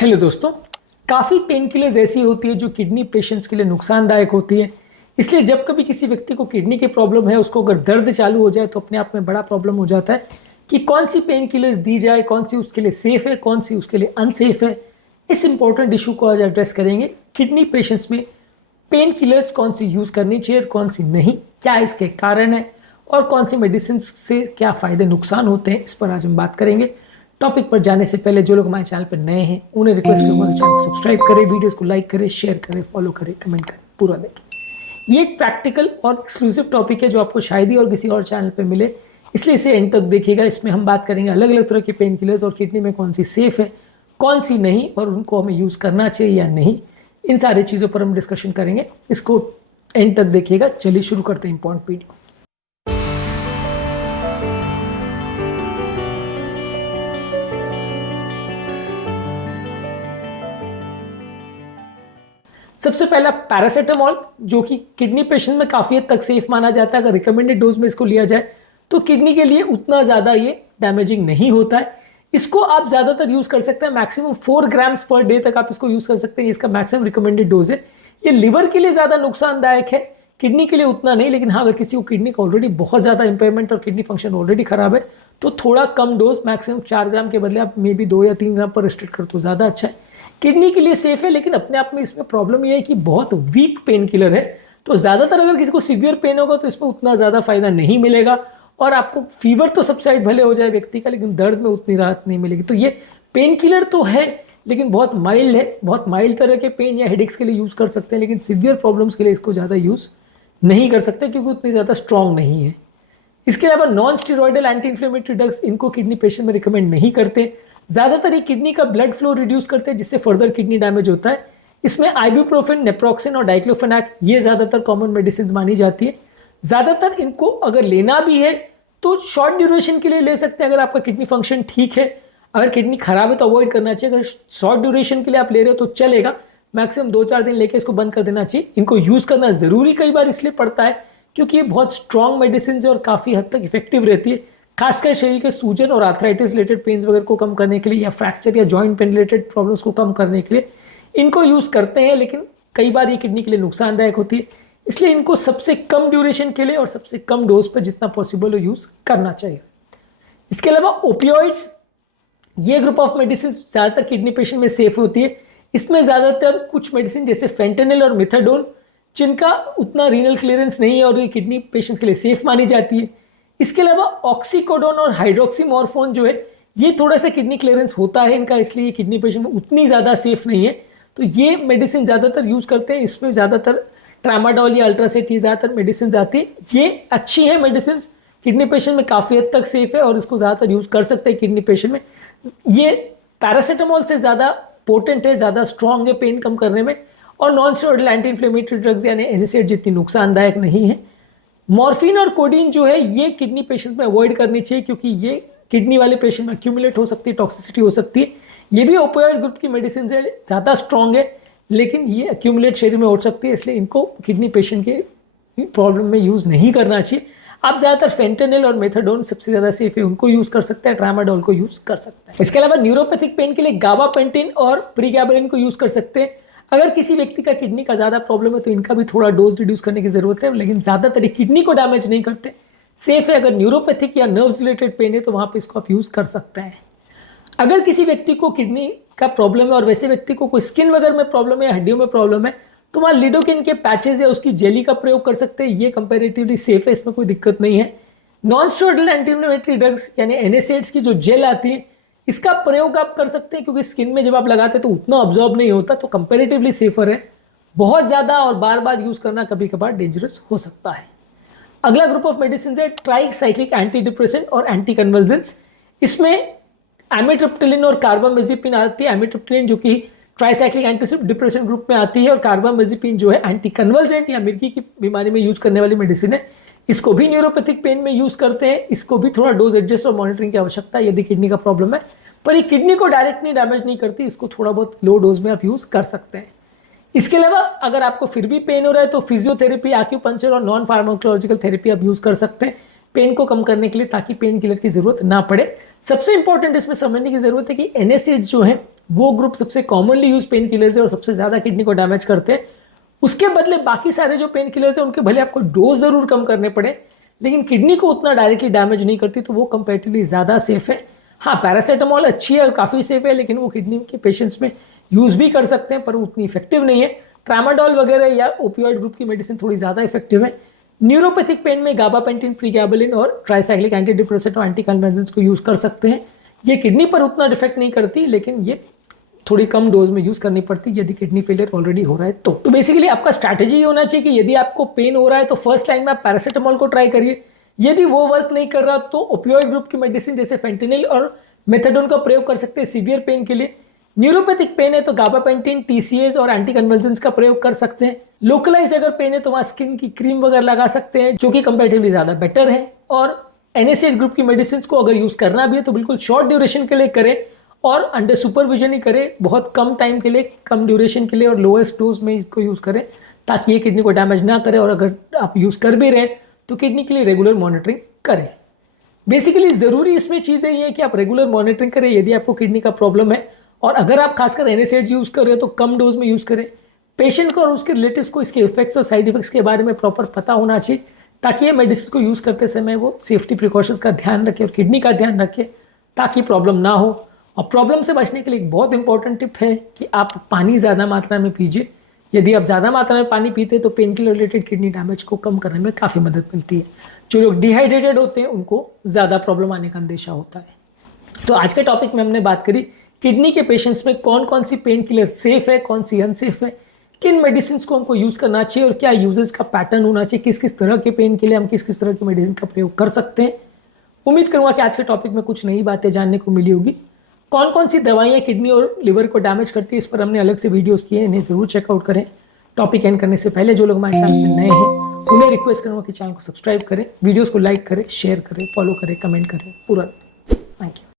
Hello दोस्तों। काफ़ी pain killers ऐसी होती है जो किडनी पेशेंट्स के लिए नुकसानदायक होती है। इसलिए जब कभी किसी व्यक्ति को किडनी की प्रॉब्लम है, उसको अगर दर्द चालू हो जाए तो अपने आप में बड़ा प्रॉब्लम हो जाता है कि कौन सी पेन किलर्स दी जाए, कौन सी उसके लिए सेफ है, कौन सी उसके लिए अनसेफ है। इस इंपॉर्टेंट इशू को आज एड्रेस करेंगे। किडनी पेशेंट्स में पेन किलर्स कौन सी यूज़ करनी चाहिए, कौन सी नहीं, क्या इसके कारण है और कौन सी मेडिसिन से क्या फ़ायदे नुकसान होते हैं, इस पर आज हम बात करेंगे। टॉपिक पर जाने से पहले जो लोग हमारे चैनल पर नए हैं उन्हें रिक्वेस्ट करूँगा कि चैनल को सब्सक्राइब करें, वीडियोस को लाइक करें, शेयर करें, फॉलो करें, कमेंट करें, पूरा देखें। ये एक प्रैक्टिकल और एक्सक्लूसिव टॉपिक है जो आपको शायद ही और किसी और चैनल पर मिले, इसलिए इसे एंड तक देखिएगा। इसमें हम बात करेंगे अलग अलग तरह के पेन किलर्स और किडनी में कौन सी सेफ है, कौन सी नहीं, और उनको हमें यूज़ करना चाहिए या नहीं। इन सारी चीज़ों पर हम डिस्कशन करेंगे। इसको एंड तक देखिएगा। चलिए शुरू करते हैं इंपॉर्टेंट वीडियो। सबसे पहला पैरासीटामोल, जो कि किडनी पेशेंट में काफ़ी हद तक सेफ माना जाता है। अगर रिकमेंडेड डोज में इसको लिया जाए तो किडनी के लिए उतना ज़्यादा ये डैमेजिंग नहीं होता है। इसको आप ज़्यादातर यूज़ कर सकते हैं, मैक्सिमम 4 ग्राम्स पर डे तक आप इसको यूज़ कर सकते हैं। इसका मैक्सिमम रिकमेंडेड डोज है। ये लिवर के लिए ज़्यादा नुकसानदायक है, किडनी के लिए उतना नहीं। लेकिन हाँ, अगर किसी को किडनी का ऑलरेडी बहुत ज़्यादा इंपेयरमेंट और किडनी फंक्शन ऑलरेडी खराब है तो थोड़ा कम डोज, मैक्सिमम 4 ग्राम के बदले आप मे बी 2 या 3 ग्राम पर रिस्ट्रिक्ट कर तो ज़्यादा अच्छा है। किडनी के लिए सेफ है, लेकिन अपने आप में इसमें प्रॉब्लम यह है कि बहुत वीक पेन किलर है। तो ज़्यादातर अगर किसी को सीवियर पेन होगा तो इसमें उतना ज़्यादा फायदा नहीं मिलेगा और आपको फीवर तो सबसाइड भले हो जाए व्यक्ति का, लेकिन दर्द में उतनी राहत नहीं मिलेगी। तो ये पेन किलर तो है लेकिन बहुत माइल्ड है। बहुत माइल्ड तरह के पेन या हेडेक्स के लिए यूज़ कर सकते हैं, लेकिन सीवियर प्रॉब्लम्स के लिए इसको ज़्यादा यूज़ नहीं कर सकते क्योंकि उतनी ज़्यादा स्ट्रॉन्ग नहीं है। इसके अलावा non steroidal anti inflammatory drugs, इनको किडनी पेशेंट में रिकमेंड नहीं करते। ज़्यादातर ये किडनी का ब्लड फ्लो रिड्यूस करते हैं जिससे फर्दर किडनी डैमेज होता है। इसमें आइबुप्रोफेन, नेप्रोक्सिन और डाइक्लोफेनाक ये ज़्यादातर कॉमन मेडिसिन मानी जाती है। ज़्यादातर इनको अगर लेना भी है तो शॉर्ट ड्यूरेशन के लिए ले सकते हैं अगर आपका किडनी फंक्शन ठीक है। अगर किडनी खराब है तो अवॉइड करना चाहिए। अगर शॉर्ट ड्यूरेशन के लिए आप ले रहे हो तो चलेगा, मैक्सिमम 2-4 दिन लेके इसको बंद कर देना चाहिए। इनको यूज़ करना ज़रूरी कई बार इसलिए पड़ता है क्योंकि ये बहुत स्ट्रॉन्ग मेडिसिन है और काफ़ी हद तक इफेक्टिव रहती है, खासकर शरीर के सूजन और आर्थराइटिस रिलेटेड पेन्स वगैरह को कम करने के लिए या फ्रैक्चर या जॉइंट पेन रिलेटेड प्रॉब्लम्स को कम करने के लिए इनको यूज़ करते हैं। लेकिन कई बार ये किडनी के लिए नुकसानदायक होती है, इसलिए इनको सबसे कम ड्यूरेशन के लिए और सबसे कम डोज पर जितना पॉसिबल हो यूज़ करना चाहिए। इसके अलावा ओपियोइड्स, ये ग्रुप ऑफ मेडिसिन ज़्यादातर किडनी पेशेंट में सेफ होती है। इसमें ज़्यादातर कुछ मेडिसिन जैसे फेंटेनिल और मिथाडोन, जिनका उतना रीनल क्लियरेंस नहीं है और ये किडनी पेशेंट्स के लिए सेफ मानी जाती है। इसके अलावा ऑक्सीकोडोन और हाइड्रोक्सीमोरफोन जो है, ये थोड़ा सा किडनी क्लियरेंस होता है इनका, इसलिए ये किडनी पेशेंट में उतनी ज़्यादा सेफ नहीं है। तो ये मेडिसिन ज़्यादातर यूज़ करते हैं। इसमें ज़्यादातर ट्रामाडोल या अल्ट्रासेट, ये ज़्यादातर मेडिसिन आती है। ये अच्छी है मेडिसिन, किडनी पेशेंट में काफ़ी हद तक सेफ है और इसको ज़्यादातर यूज़ कर सकते हैं किडनी पेशेंट में। ये पैरासीटामोल से ज़्यादा पोटेंट है, ज़्यादा स्ट्रॉन्ग है पेन कम करने में, और non steroidal anti inflammatory drugs यानी एनएसएड जितनी नुकसानदायक नहीं है। मॉर्फिन और कोडीन जो है ये किडनी पेशेंट में अवॉइड करनी चाहिए क्योंकि ये किडनी वाले पेशेंट में एक्यूमुलेट हो सकती है, टॉक्सिसिटी हो सकती है। ये भी ओपियोइड ग्रुप की मेडिसिन है, ज़्यादा स्ट्रॉन्ग है लेकिन ये एक्यूमुलेट शरीर में हो सकती है, इसलिए इनको किडनी पेशेंट के प्रॉब्लम में यूज़ नहीं करना चाहिए। आप ज़्यादातर फेंटेनिल और मेथाडोन सबसे ज़्यादा सेफ है, उनको यूज़ कर सकते हैं। ट्रामाडोल को यूज़ कर सकते हैं। इसके अलावा न्यूरोपैथिक पेन के लिए गाबापेंटिन और प्रीगैबलिन को यूज़ कर सकते हैं। अगर किसी व्यक्ति का किडनी का ज़्यादा प्रॉब्लम है तो इनका भी थोड़ा डोज रिड्यूस करने की ज़रूरत है, लेकिन ज़्यादातर किडनी को डैमेज नहीं करते, सेफ है। अगर न्यूरोपैथिक या नर्व्स रिलेटेड पेन है तो वहाँ पे इसको आप यूज़ कर सकते हैं। अगर किसी व्यक्ति को किडनी का प्रॉब्लम है और वैसे व्यक्ति को कोई स्किन वगैरह में प्रॉब्लम है या हड्डियों में प्रॉब्लम है तो वहाँ लिडोकिन के पैचेज या उसकी जेली का प्रयोग कर सकते हैं। ये कंपेरेटिवली सेफ है, इसमें कोई दिक्कत नहीं है। Non steroidal anti inflammatory drugs यानी एनएसएड्स की जो जेल आती है, इसका प्रयोग आप कर सकते हैं क्योंकि स्किन में जब आप लगाते हैं तो उतना ऑब्जॉर्ब नहीं होता, तो कंपेरेटिवली सेफर है। बहुत ज़्यादा और बार बार यूज़ करना कभी कभार डेंजरस हो सकता है। अगला ग्रुप ऑफ मेडिसिन है ट्राइसाइक्लिक एंटी डिप्रेसेंट और एंटी कन्वल्जेंट्स। इसमें एमिट्रिप्टिलिन और कार्बामेज़ेपिन आती है। एमिट्रिप्टिलिन जो कि ट्राइसाइक्लिक एंटी डिप्रेसेंट ग्रुप में आती है और कार्बामेज़ेपिन जो है एंटी कन्वल्जेंट या मिर्गी की बीमारी में यूज़ करने वाली मेडिसिन है। इसको भी न्यूरोपैथिक पेन में यूज़ करते हैं। इसको भी थोड़ा डोज एडजस्ट और मॉनिटरिंग की आवश्यकता है यदि किडनी का प्रॉब्लम है, पर ये किडनी को डायरेक्टली डैमेज नहीं करती। इसको थोड़ा बहुत लो डोज में आप यूज़ कर सकते हैं। इसके अलावा अगर आपको फिर भी पेन हो रहा है तो फिजियोथेरेपी, एक्यूपंक्चर और नॉन फार्माकोलॉजिकल थेरेपी आप यूज़ कर सकते हैं पेन को कम करने के लिए, ताकि पेन किलर की ज़रूरत ना पड़े। सबसे इंपॉर्टेंट इसमें समझने की ज़रूरत है कि एनएसएड्स जो हैं वो ग्रुप सबसे कॉमनली यूज पेन किलर्स है और सबसे ज़्यादा किडनी को डैमेज करते हैं। उसके बदले बाकी सारे जो पेन किलर्स हैं उनके भले आपको डोज ज़रूर कम करने पड़े, लेकिन किडनी को उतना डायरेक्टली डैमेज नहीं करती, तो वो कंपैरेटिवली ज़्यादा सेफ है। हाँ, पैरासीटामोल अच्छी है और काफ़ी सेफ है, लेकिन वो किडनी के पेशेंट्स में यूज़ भी कर सकते हैं पर उतनी इफेक्टिव नहीं है। ट्रामाडोल वगैरह या ओपियोइड ग्रुप की मेडिसिन थोड़ी ज़्यादा इफेक्टिव है। न्यूरोपैथिक पेन में गाबापेंटिन, प्रीगैबलिन और ट्राइसाइक्लिक एंटी डिप्रेसेंट और एंटी कन्वर्जेंस को यूज़ कर सकते हैं। ये किडनी पर उतना इफेक्ट नहीं करती, लेकिन ये थोड़ी कम डोज में यूज़ करनी पड़ती यदि किडनी फेलियर ऑलरेडी हो रहा है तो बेसिकली आपका स्ट्रैटेजी ये होना चाहिए कि यदि आपको पेन हो रहा है तो फर्स्ट लाइन में आप पैरासीटामोल को ट्राई करिए। यदि वो वर्क नहीं कर रहा तो ओपियोइड ग्रुप की मेडिसिन जैसे फेंटेनिल और मेथाडोन का प्रयोग कर सकते हैं सीवियर पेन के लिए। न्यूरोपैथिक पेन है तो गाबापेंटिन, टीसीएस और एंटी कन्वर्जेंस का प्रयोग कर सकते हैं। लोकलाइज अगर पेन है तो वहाँ स्किन की क्रीम वगैरह लगा सकते हैं, जो कि कंपैरेटिवली ज़्यादा बेटर है। और एनएसएड ग्रुप की मेडिसिन को अगर यूज़ करना भी है तो बिल्कुल शॉर्ट ड्यूरेशन के लिए करें और अंडर सुपरविजन ही करें, बहुत कम टाइम के लिए, कम ड्यूरेशन के लिए और लोएस्ट डोज में इसको यूज़ करें ताकि ये किडनी को डैमेज ना करे। और अगर आप यूज़ कर भी रहे तो किडनी के लिए रेगुलर मॉनिटरिंग करें। बेसिकली ज़रूरी इसमें चीज़ें ये है कि आप रेगुलर मॉनिटरिंग करें यदि आपको किडनी का प्रॉब्लम है, और अगर आप खासकर एनएसएड्स यूज़ कर रहे हो तो कम डोज में यूज़ करें। पेशेंट को और उसके रिलेटिव्स को इसके इफेक्ट्स और साइड इफेक्ट्स के बारे में प्रॉपर पता होना चाहिए ताकि ये मेडिसिन को यूज़ करते समय वो सेफ्टी प्रिकॉशंस का ध्यान रखे और किडनी का ध्यान रखे ताकि प्रॉब्लम ना हो। और प्रॉब्लम से बचने के लिए एक बहुत इंपॉर्टेंट टिप है कि आप पानी ज़्यादा मात्रा में पीजिए। यदि आप ज़्यादा मात्रा में पानी पीते हैं तो pain killer related kidney damage को कम करने में काफ़ी मदद मिलती है। जो लोग डिहाइड्रेटेड होते हैं उनको ज़्यादा प्रॉब्लम आने का अंदेशा होता है। तो आज के टॉपिक में हमने बात करी किडनी के पेशेंट्स में कौन कौन सी पेन किलर सेफ है, कौन सी अनसेफ है, किन मेडिसिन को हमको यूज़ करना चाहिए और क्या यूजेस का पैटर्न होना चाहिए, किस किस तरह के पेन के लिए हम किस किस तरह की मेडिसिन का प्रयोग कर सकते हैं। उम्मीद करूँगा कि आज के टॉपिक में कुछ नई बातें जानने को मिली होगी। कौन कौन सी दवाइयाँ किडनी और लिवर को डैमेज करती है इस पर हमने अलग से वीडियोस किए हैं, इन्हें ज़रूर चेकआउट करें। टॉपिक एंड करने से पहले जो लोग हमारे चैनल पर नए हैं उन्हें रिक्वेस्ट करूँगा कि चैनल को सब्सक्राइब करें, वीडियोज़ को लाइक करें, शेयर करें, फॉलो करें, कमेंट करें, पूरा। Thank you.